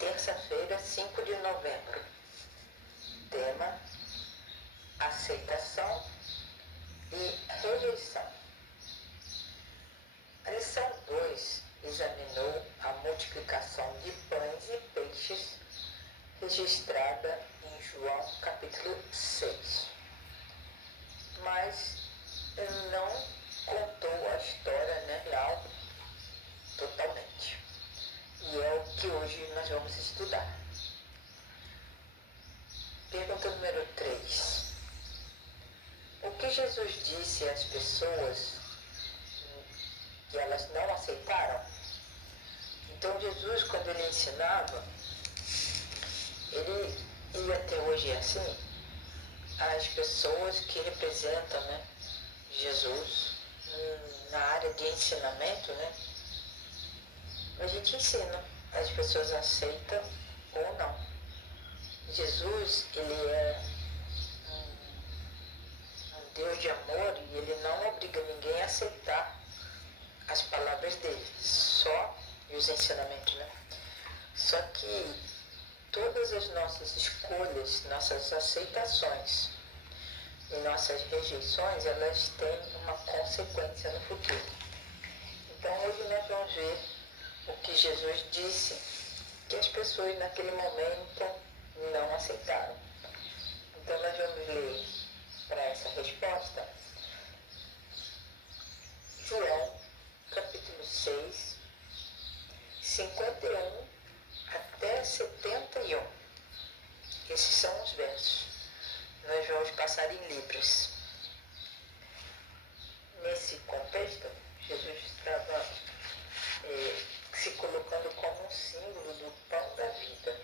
Terça-feira, 5 de novembro. Tema: aceitação e rejeição. A lição 2 examinou a multiplicação de pães e peixes registrada em João capítulo 6. Mas ele não contou a história real totalmente. E é o que hoje nós vamos estudar. Pergunta número 3. O que Jesus disse às pessoas que elas não aceitaram? Então Jesus, quando ele ensinava, ele e até hoje é assim, as pessoas que representam Jesus na área de ensinamento, a gente ensina, as pessoas aceitam ou não. Jesus, ele é um Deus de amor e ele não obriga ninguém a aceitar as palavras dele, só e os ensinamentos, Só que todas as nossas escolhas, nossas aceitações e nossas rejeições, elas têm uma consequência no futuro. Então hoje nós vamos ver o que Jesus disse que as pessoas naquele momento não aceitaram. Então nós vamos ler para essa resposta João capítulo 6, 51 até 71. Esses são os versos. Nós vamos passar em libras. Nesse contexto, Jesus estava se colocando como um símbolo do pão da vida.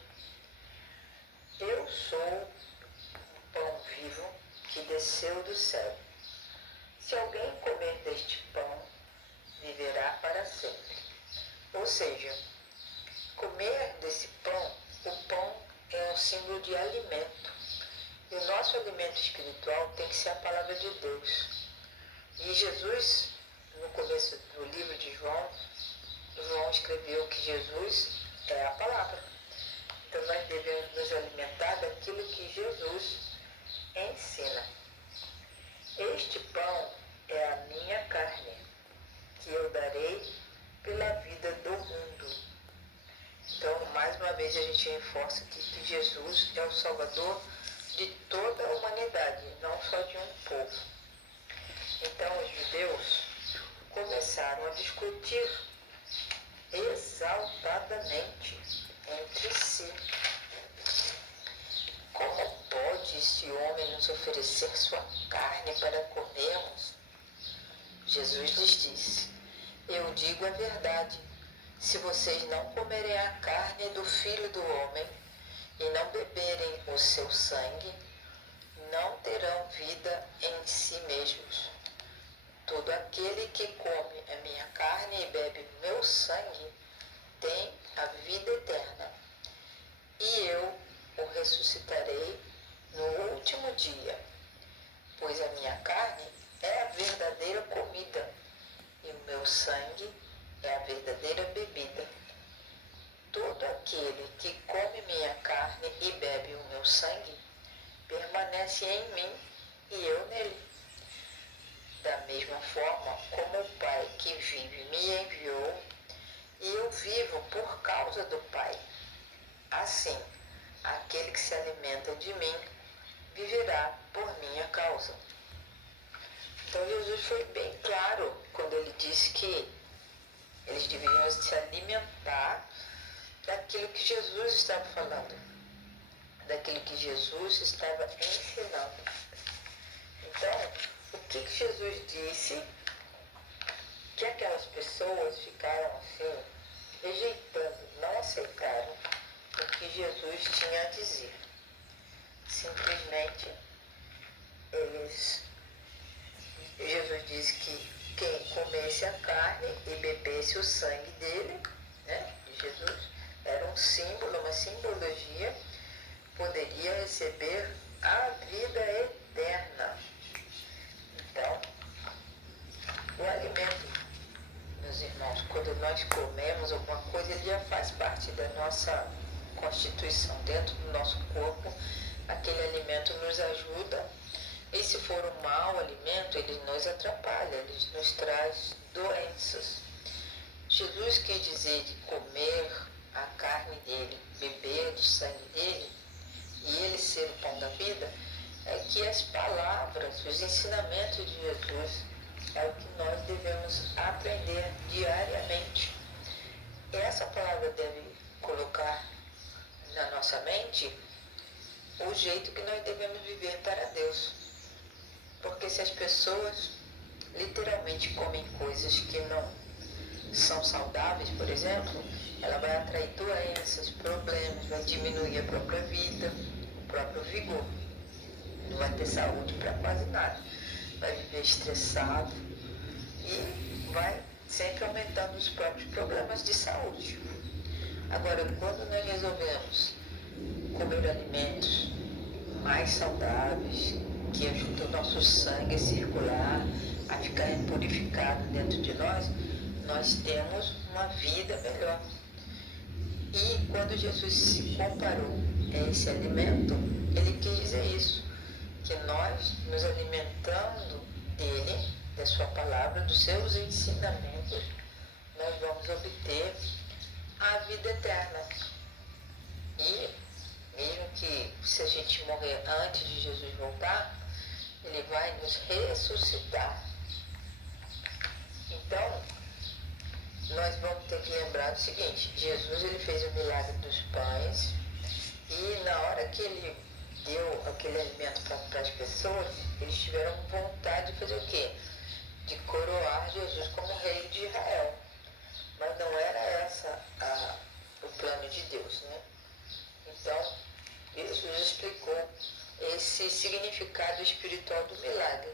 Eu sou o pão vivo que desceu do céu. Se alguém comer deste pão, viverá para sempre. Ou seja, comer desse pão, o pão é um símbolo de alimento. E o nosso alimento espiritual tem que ser a palavra de Deus. E Jesus, no começo do livro de João escreveu que Jesus é a palavra. Então nós devemos nos alimentar daquilo que Jesus ensina. Este pão é a minha carne, que eu darei pela vida do mundo. Então, mais uma vez, a gente reforça que Jesus é o Salvador de toda a humanidade, não só de um povo. Então, os judeus começaram a discutir exaltadamente entre si. Como pode esse homem nos oferecer sua carne para comermos? Jesus lhes disse: eu digo a verdade. Se vocês não comerem a carne do Filho do Homem e não beberem o seu sangue, não terão vida em si mesmos. Todo aquele que come a minha carne e bebe o meu sangue tem a vida eterna. E eu o ressuscitarei no último dia, pois a minha carne é a verdadeira comida e o meu sangue é a verdadeira bebida. Todo aquele que come minha carne e bebe o meu sangue permanece em mim e eu nele. Da mesma forma como o Pai que vive me enviou, e eu vivo por causa do Pai. Assim, aquele que se alimenta de mim viverá por minha causa. Então Jesus foi bem claro quando ele disse que eles deveriam se alimentar daquilo que Jesus estava falando, daquilo que Jesus estava ensinando. Então, o que Jesus disse que aquelas pessoas ficaram assim, rejeitando, não aceitaram o que Jesus tinha a dizer. Simplesmente, Jesus disse que quem comesse a carne e bebesse o sangue dele, de Jesus, era um símbolo, uma simbologia, poderia receber a vida eterna. Então, o alimento, meus irmãos, quando nós comemos alguma coisa, ele já faz parte da nossa constituição, dentro do nosso corpo, aquele alimento nos ajuda. E se for um mau alimento, ele nos atrapalha, ele nos traz doenças. Jesus quis dizer de comer a carne dele, beber do sangue dele, e ele ser o pão da vida, é que as palavras, os ensinamentos de Jesus é o que nós devemos aprender diariamente. Essa palavra deve colocar na nossa mente o jeito que nós devemos viver para Deus. Porque se as pessoas literalmente comem coisas que não são saudáveis, por exemplo, ela vai atrair doenças, problemas, vai diminuir a própria vida, o próprio vigor. Não vai ter saúde para quase nada. Vai viver estressado e vai sempre aumentando os próprios problemas de saúde. Agora, quando nós resolvemos comer alimentos mais saudáveis, que ajudam o nosso sangue a circular, a ficar purificado dentro de nós, nós temos uma vida melhor. E quando Jesus se comparou a esse alimento, ele quis dizer isso, que nós, nos alimentando dele, da sua palavra, dos seus ensinamentos, nós vamos obter a vida eterna. E mesmo que se a gente morrer antes de Jesus voltar, ele vai nos ressuscitar. Então, nós vamos ter que lembrar do seguinte: Jesus, ele fez o milagre dos pães, e na hora que ele deu aquele alimento para as pessoas, eles tiveram vontade de fazer o quê? De coroar Jesus como rei de Israel. Mas não era o plano de Deus, né? Então, Jesus explicou esse significado espiritual do milagre.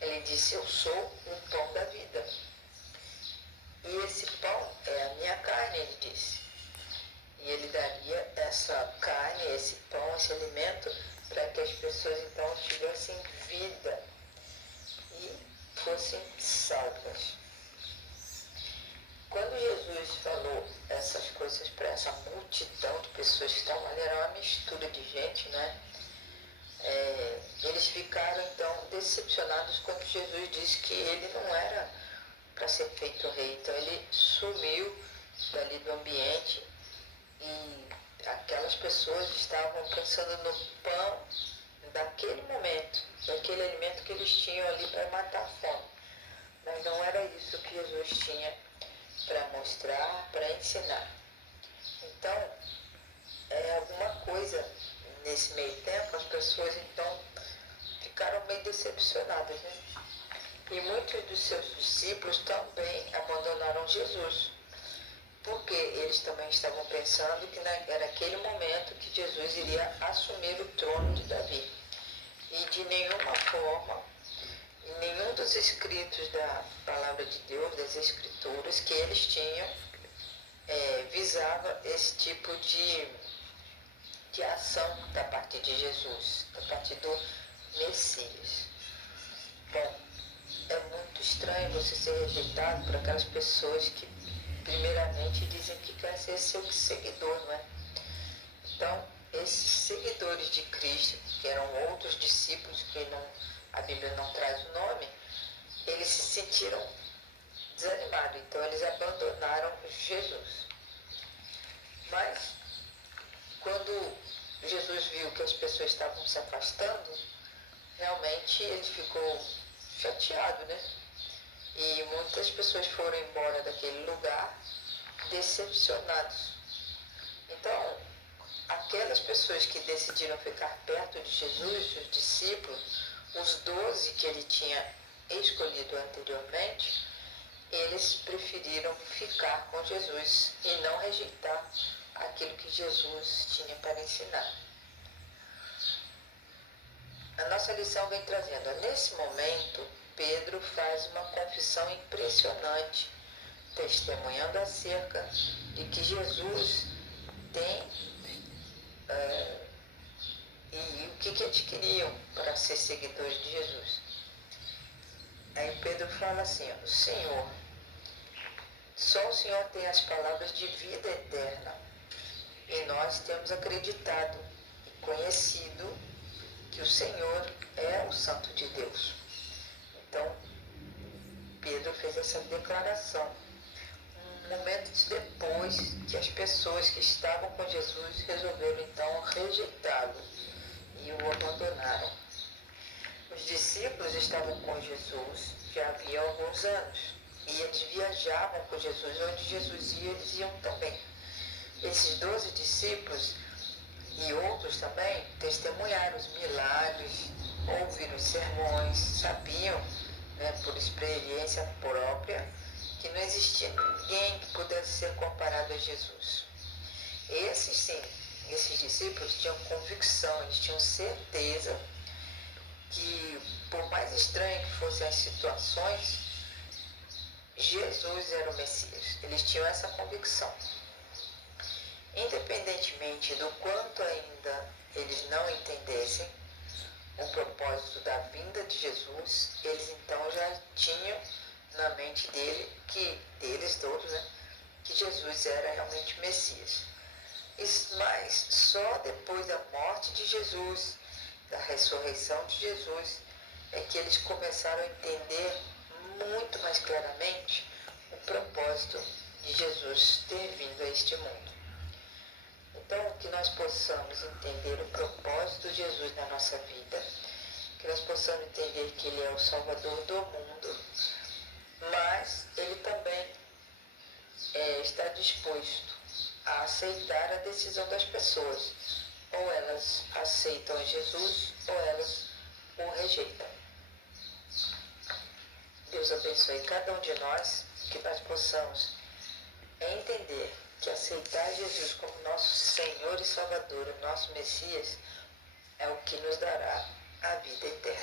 Ele disse: eu sou o pão da vida. E esse pão é a minha carne, ele disse. E ele daria essa carne, esse pão, esse alimento, para que as pessoas então tivessem vida e fossem salvas. Quando Jesus falou essas coisas para essa multidão de pessoas que estavam ali, era uma mistura de gente, né? Eles ficaram então decepcionados quando Jesus disse que ele não era para ser feito rei. Então ele sumiu dali do ambiente e aquelas pessoas estavam pensando no pão daquele momento, daquele alimento que eles tinham ali para matar a fome. Mas não era isso que Jesus tinha para mostrar, para ensinar. Então, alguma coisa nesse meio tempo, as pessoas então ficaram meio decepcionadas, né? E muitos dos seus discípulos também abandonaram Jesus, porque eles também estavam pensando que era aquele momento que Jesus iria assumir o trono de Davi. E de nenhuma forma, em nenhum dos escritos da palavra de Deus, das escrituras que eles tinham, visava esse tipo de ação da parte de Jesus, da parte do Messias. Bom, é muito estranho você ser rejeitado por aquelas pessoas que primeiramente dizem que quer ser seu seguidor, não é? Então, esses seguidores de Cristo, que eram outros discípulos que a Bíblia não traz o nome, eles se sentiram desanimados, então eles abandonaram Jesus. Mas, quando Jesus viu que as pessoas estavam se afastando, realmente ele ficou chateado, né? E muitas pessoas foram embora daquele lugar decepcionados. Então, aquelas pessoas que decidiram ficar perto de Jesus, os discípulos, os 12 que ele tinha escolhido anteriormente, eles preferiram ficar com Jesus e não rejeitar aquilo que Jesus tinha para ensinar. A nossa lição vem trazendo, nesse momento, Pedro faz uma confissão impressionante, testemunhando acerca de que Jesus tem e o que eles queriam para ser seguidores de Jesus. Aí Pedro fala assim: Senhor, só o Senhor tem as palavras de vida eterna, e nós nós temos acreditado e conhecido que o Senhor é o Santo de Deus. Então, Pedro fez essa declaração. Um momento depois que as pessoas que estavam com Jesus resolveram então rejeitá-lo e o abandonaram. Os discípulos estavam com Jesus já havia alguns anos e eles viajavam com Jesus, onde Jesus ia, eles iam também. Esses 12 discípulos e outros também testemunharam os milagres, ouviram os sermões, sabiam, por experiência própria, que não existia ninguém que pudesse ser comparado a Jesus. Esses discípulos tinham convicção, eles tinham certeza que, por mais estranho que fossem as situações, Jesus era o Messias. Eles tinham essa convicção. Independentemente do quanto ainda eles não entendessem o propósito da vinda de Jesus, eles então já tinham na mente deles todos, que Jesus era realmente Messias. Mas só depois da morte de Jesus, da ressurreição de Jesus, é que eles começaram a entender muito mais claramente o propósito de Jesus ter vindo a este mundo. Então, que nós possamos entender o propósito de Jesus na nossa vida, que nós possamos entender que Ele é o Salvador do mundo, mas Ele também está disposto a aceitar a decisão das pessoas. Ou elas aceitam Jesus, ou elas o rejeitam. Deus abençoe cada um de nós, que nós possamos entender que aceitar Jesus como nosso Senhor e Salvador, o nosso Messias, é o que nos dará a vida eterna.